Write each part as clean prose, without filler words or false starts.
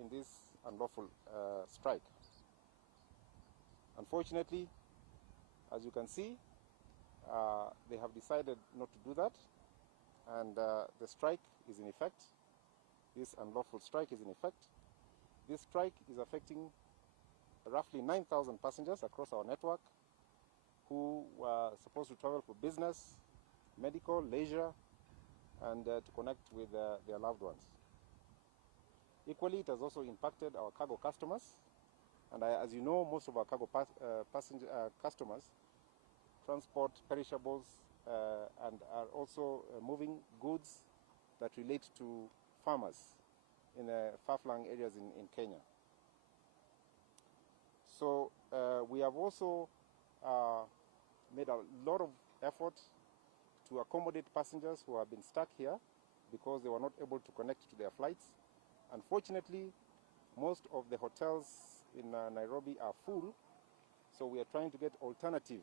in this unlawful strike. Unfortunately, as you can see, they have decided not to do that, and the strike is in effect. This unlawful strike is in effect. This strike is affecting roughly 9,000 passengers across our network who were supposed to travel for business, medical, leisure, and to connect with their loved ones. Equally, it has also impacted our cargo customers, and as you know, most of our cargo passenger customers transport perishables and are also moving goods that relate to farmers in far-flung areas in Kenya. So we have also made a lot of effort to accommodate passengers who have been stuck here because they were not able to connect to their flights. Unfortunately, most of the hotels in Nairobi are full, so we are trying to get alternative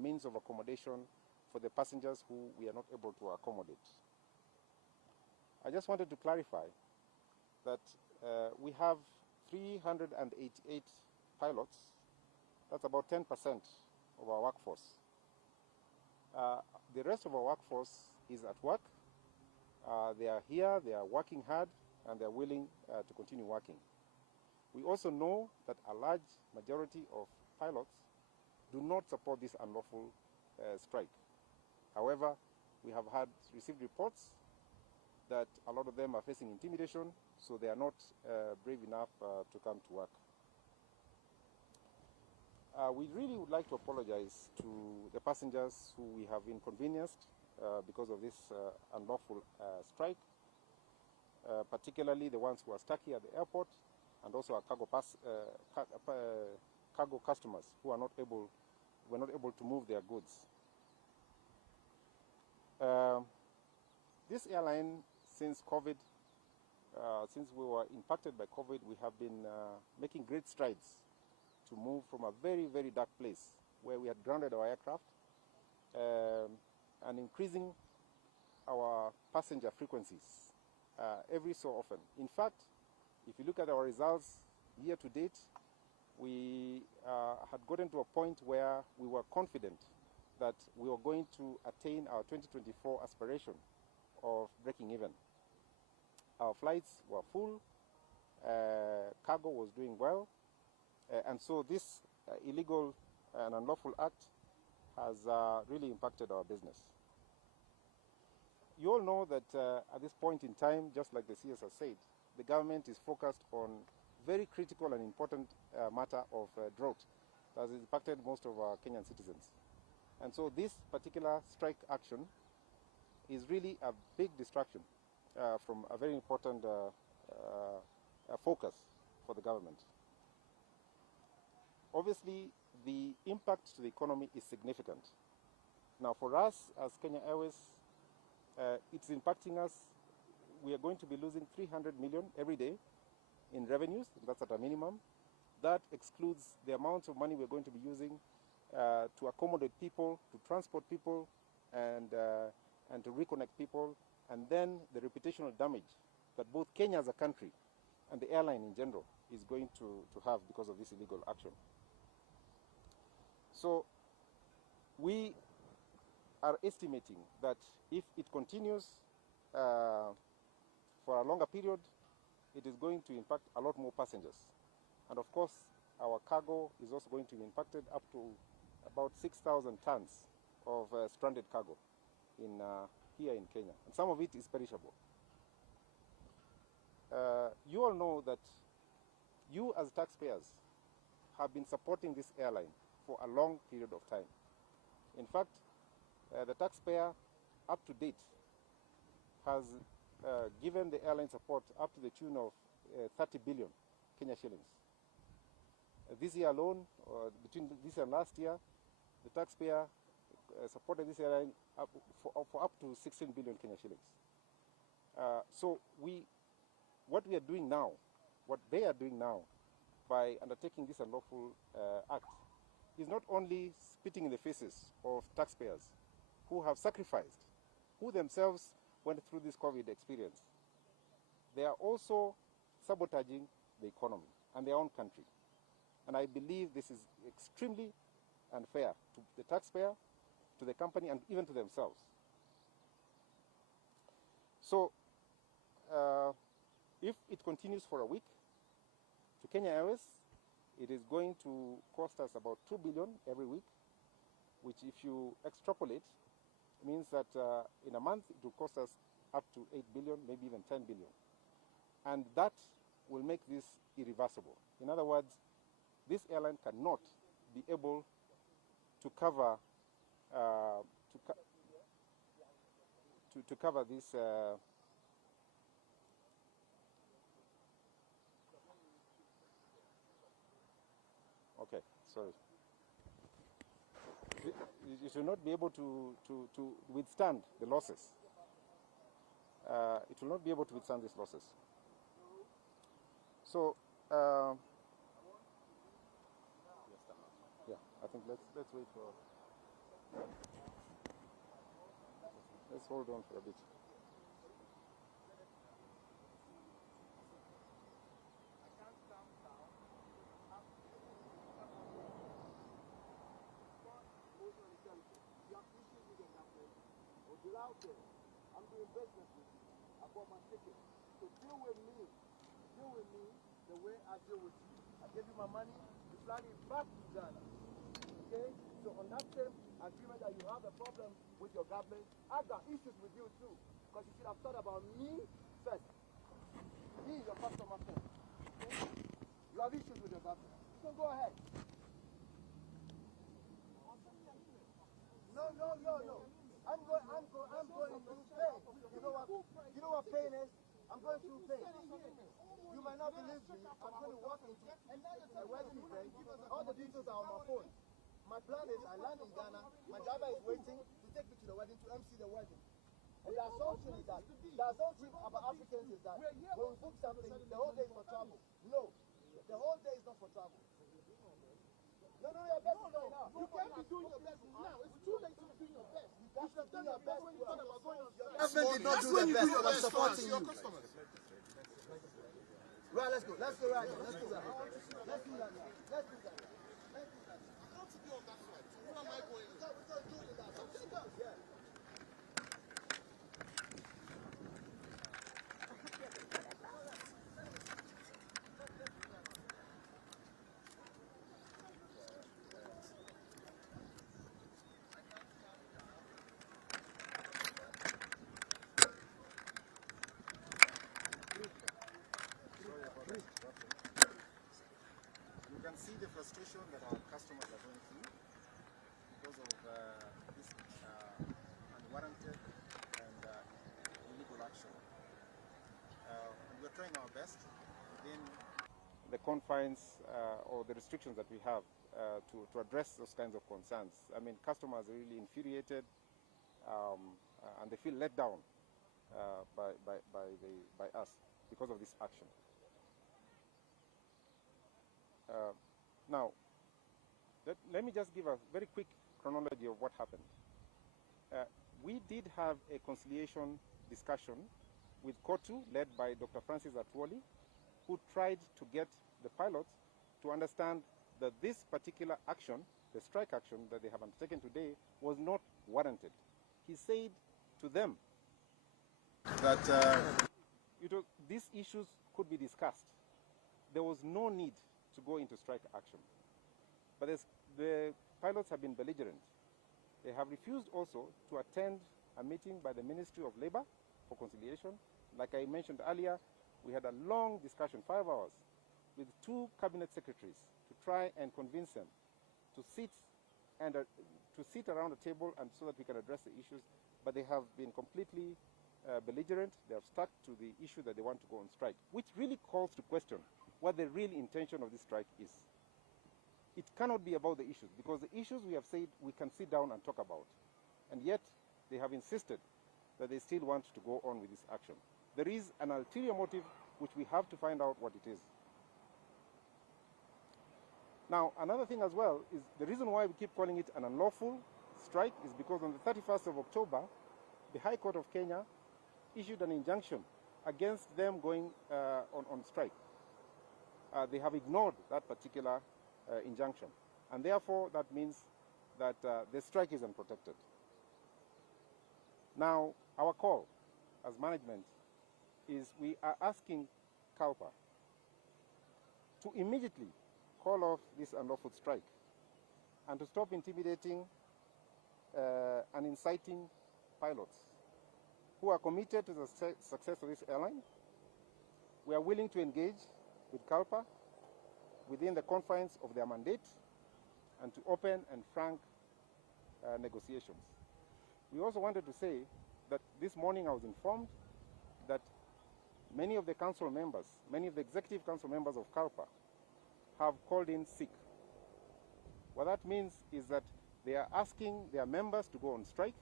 means of accommodation for the passengers who we are not able to accommodate. I just wanted to clarify that we have 388 pilots. That's about 10% of our workforce. The rest of our workforce is at work. They are here, they are working hard, and they are willing to continue working. We also know that a large majority of pilots do not support this unlawful strike. However, we have received reports that a lot of them are facing intimidation, so they are not brave enough to come to work. We really would like to apologize to the passengers who we have inconvenienced because of this unlawful strike, particularly the ones who are stuck here at the airport, and also our cargo customers who were not able to move their goods. This airline, since COVID, since we were impacted by COVID, we have been making great strides to move from a very, very dark place where we had grounded our aircraft and increasing our passenger frequencies every so often. In fact, if you look at our results year to date, we had gotten to a point where we were confident that we were going to attain our 2024 aspiration of breaking even. Our flights were full, cargo was doing well, and so this illegal and unlawful act has really impacted our business. You all know that at this point in time, just like the CS has said, the government is focused on very critical and important matter of drought that has impacted most of our Kenyan citizens. And so this particular strike action is really a big distraction from a very important focus for the government. Obviously, the impact to the economy is significant. Now, for us as Kenya Airways, it's impacting us. We are going to be losing 300 million every day in revenues. That's at a minimum. That excludes the amount of money we're going to be using to accommodate people, to transport people, and to reconnect people, and then the reputational damage that both Kenya as a country and the airline in general is going to have because of this illegal action. So we are estimating that if it continues for a longer period, it is going to impact a lot more passengers. And of course, our cargo is also going to be impacted up to about 6,000 tons of stranded cargo here in Kenya. And some of it is perishable. You all know that you as taxpayers have been supporting this airline for a long period of time. In fact, the taxpayer up to date has given the airline support up to the tune of 30 billion Kenya shillings. This year alone, between this and last year, the taxpayer supported this airline for up to 16 billion Kenya shillings. So what we are doing now, what they are doing now by undertaking this unlawful act is not only spitting in the faces of taxpayers who have sacrificed, who themselves went through this COVID experience. They are also sabotaging the economy and their own country. And I believe this is extremely unfair to the taxpayer, to the company, and even to themselves. So, if it continues for a week, to Kenya Airways, it is going to cost us about 2 billion every week, which if you extrapolate, means that in a month it will cost us up to 8 billion, maybe even 10 billion. And that will make this irreversible. In other words, this airline cannot be able to cover to cover this okay, sorry. It will not be able to withstand the losses. It will not be able to withstand these losses. So yeah, I think let's wait for. Let's hold on for a bit. I'm doing business with you. I bought my ticket. So deal with me the way I deal with you. I give you my money, you fly me back to Ghana. Okay? So on that same agreement that you have a problem with your government, I got issues with you too. Because you should have thought about me first. Me, your customer first. Okay? You have issues with your government. So go ahead. No. I'm going through pain. You know what pain is? I'm going through pain. You might not believe me. I'm going to walk into a wedding event. All the details are on my phone. My plan is I land in Ghana. My driver is waiting to take me to the wedding, to MC the wedding. And the assumption about Africans is that when we book something, the whole day is for travel. No, the whole day is not for travel. No, your best is now. You can't be doing your best now. It's too late to be doing your best. You should have done your best when you thought about going on. Your government did not do their best, but I'm supporting you. Right, let's go right now. Let's do that now. Let's do that now. I want to be on that flight. Where am I going? We got to do it now. Take us. Yeah. You can see the frustration that our customers are going through because of this unwarranted and illegal action. And we're trying our best within the confines or the restrictions that we have to address those kinds of concerns. I mean, customers are really infuriated and they feel let down by us because of this action. Now, let me just give a very quick chronology of what happened. We did have a conciliation discussion with COTU, led by Dr. Francis Atwoli, who tried to get the pilots to understand that this particular action, the strike action that they have undertaken today, was not warranted. He said to them that these issues could be discussed. There was no need to go into strike action. But the pilots have been belligerent. They have refused also to attend a meeting by the Ministry of Labor for conciliation. Like I mentioned earlier, we had a long discussion, 5 hours, with 2 cabinet secretaries to try and convince them to sit around the table and so that we can address the issues. But they have been completely belligerent. They have stuck to the issue that they want to go on strike, which really calls to question what the real intention of this strike is. It cannot be about the issues, because the issues we have said we can sit down and talk about. And yet, they have insisted that they still want to go on with this action. There is an ulterior motive which we have to find out what it is. Now, another thing as well is the reason why we keep calling it an unlawful strike is because on the 31st of October, the High Court of Kenya issued an injunction against them going on strike. They have ignored that particular injunction. And therefore, that means that the strike is unprotected. Now, our call as management is we are asking CALPA to immediately call off this unlawful strike and to stop intimidating and inciting pilots who are committed to the success of this airline. We are willing to engage with CALPA within the confines of their mandate and to open and frank negotiations. We also wanted to say that this morning I was informed that many of the council members, many of the executive council members of CALPA have called in sick. What that means is that they are asking their members to go on strike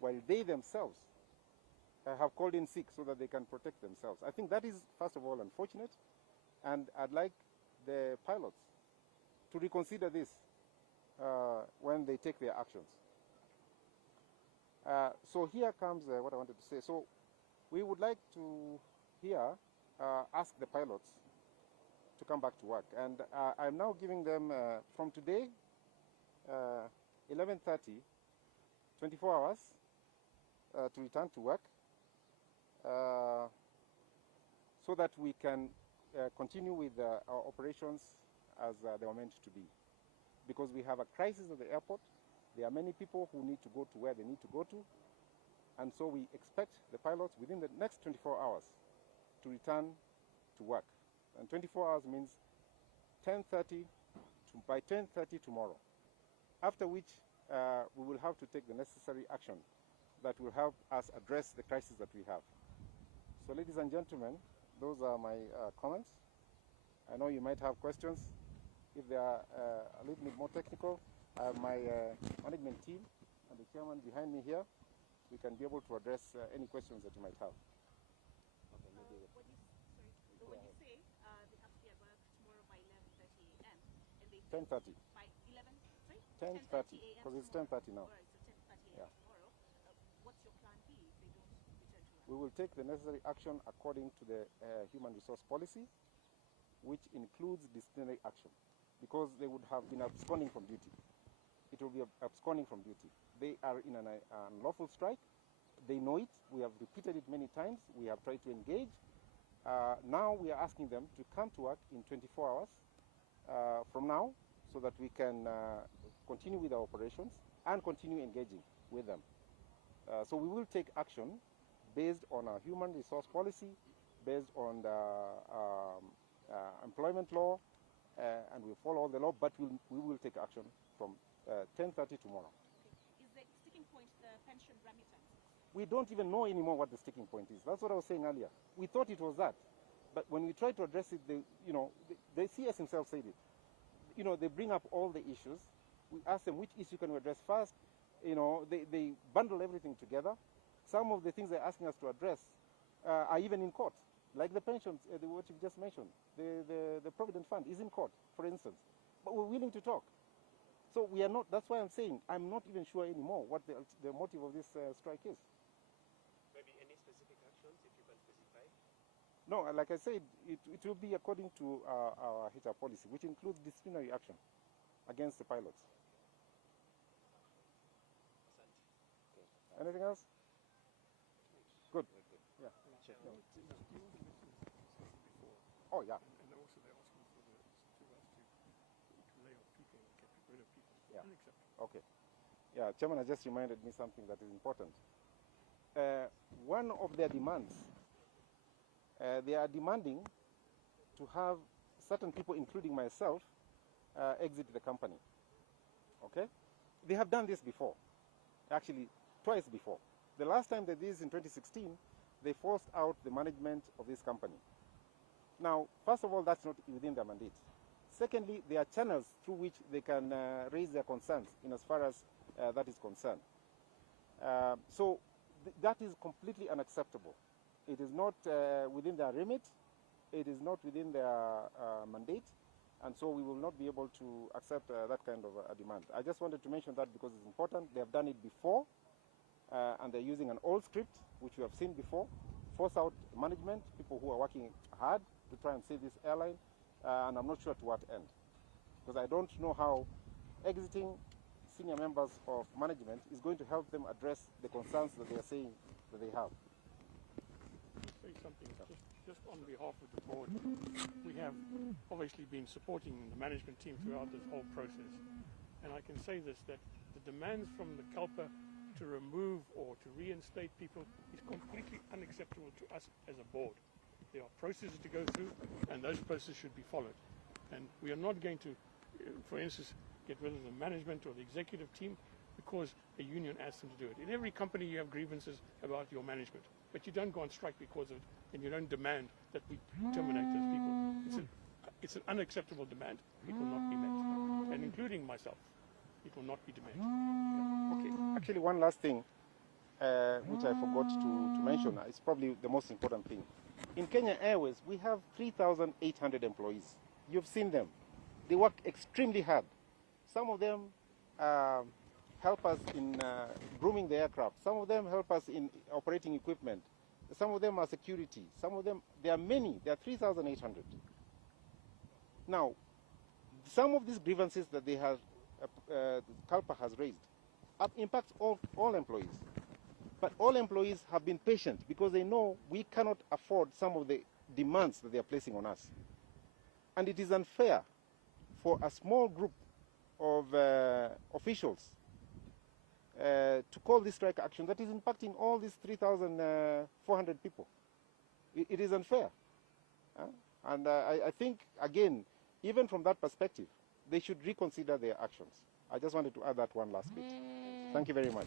while they themselves have called in sick so that they can protect themselves. I think that is, first of all, unfortunate, and I'd like the pilots to reconsider this when they take their actions. So here comes what I wanted to say. So we would like to here ask the pilots to come back to work. And I'm now giving them, from today, 11:30, 24 hours to return to work so that we can continue with our operations as they were meant to be. Because we have a crisis at the airport. There are many people who need to go to where they need to go to. And so we expect the pilots within the next 24 hours to return to work. And 24 hours means 10:30 by 10:30 tomorrow. After which we will have to take the necessary action that will help us address the crisis that we have. So ladies and gentlemen, those are my comments. I know you might have questions. If they are a little bit more technical, I have my management team and the chairman behind me here. We can be able to address any questions that you might have. When you say they have to be at work tomorrow by 11:30 a.m. and they 10:30. by 11, sorry? 10:30, because it's 10:30 now. All right, so 10:30 a.m. tomorrow. What's your plan B if they don't return to work? We will take the necessary action according to the human resource policy, which includes disciplinary action, because they would have been absconding from duty. It will be absconding from duty. They are in an unlawful strike. They know it. We have repeated it many times. We have tried to engage. Now we are asking them to come to work in 24 hours from now so that we can continue with our operations and continue engaging with them. So we will take action based on our human resource policy, based on the employment law, and we follow all the law, but we will take action from 10:30 tomorrow. Okay. Is the sticking point the pension remittance? We don't even know anymore what the sticking point is. That's what I was saying earlier. We thought it was that, but when we tried to address it, the CS himself said it. They bring up all the issues. We ask them which issue can we address first. They bundle everything together. Some of the things they're asking us to address are even in court, like the pensions, what you just mentioned. The Provident Fund is in court, for instance, but we're willing to talk. So we are not, that's why I'm saying I'm not even sure anymore what the motive of this strike is. Maybe any specific actions, if you can specify? No, like I said, it will be according to our HR policy, which includes disciplinary action against the pilots. Okay. Anything else? Good. Yeah. Check. Yeah. Before. Oh, yeah. And also they're asking for us to lay off people and get rid of people. Yeah. Unacceptable. Okay. Yeah, Chairman has just reminded me something that is important. One of their demands, they are demanding to have certain people, including myself, exit the company. Okay? They have done this before. Actually, twice before. The last time they did this in 2016, they forced out the management of this company. Now, first of all, that's not within their mandate. Secondly, there are channels through which they can raise their concerns in as far as that is concerned. So that is completely unacceptable. It is not within their remit. It is not within their mandate. And so we will not be able to accept that kind of a demand. I just wanted to mention that because it's important. They have done it before, and they're using an old script, which we have seen before. force out management, people who are working hard to try and save this airline, and I'm not sure to what end. Because I don't know how exiting senior members of management is going to help them address the concerns that they are saying that they have. Say something just on behalf of the board. We have obviously been supporting the management team throughout this whole process, and I can say this, that the demands from the CALPA to remove or to reinstate people is completely unacceptable to us as a board. There are processes to go through, and those processes should be followed. And we are not going to, for instance, get rid of the management or the executive team because a union asks them to do it. In every company you have grievances about your management, but you don't go on strike because of it, and you don't demand that we terminate those people. It's an unacceptable demand. It will not be met, and including myself, it will not be demanded. Yeah. Okay. Actually, one last thing, which I forgot to mention, is probably the most important thing. In Kenya Airways, we have 3,800 employees. You've seen them. They work extremely hard. Some of them help us in grooming the aircraft. Some of them help us in operating equipment. Some of them are security. Some of them, there are many. There are 3,800. Now, some of these grievances that they have, CALPA has raised, impacts all employees. But all employees have been patient because they know we cannot afford some of the demands that they are placing on us. And it is unfair for a small group of officials to call this strike action that is impacting all these 3,400 people. It is unfair. And I think, again, even from that perspective, they should reconsider their actions. I just wanted to add that one last bit. Thank you very much.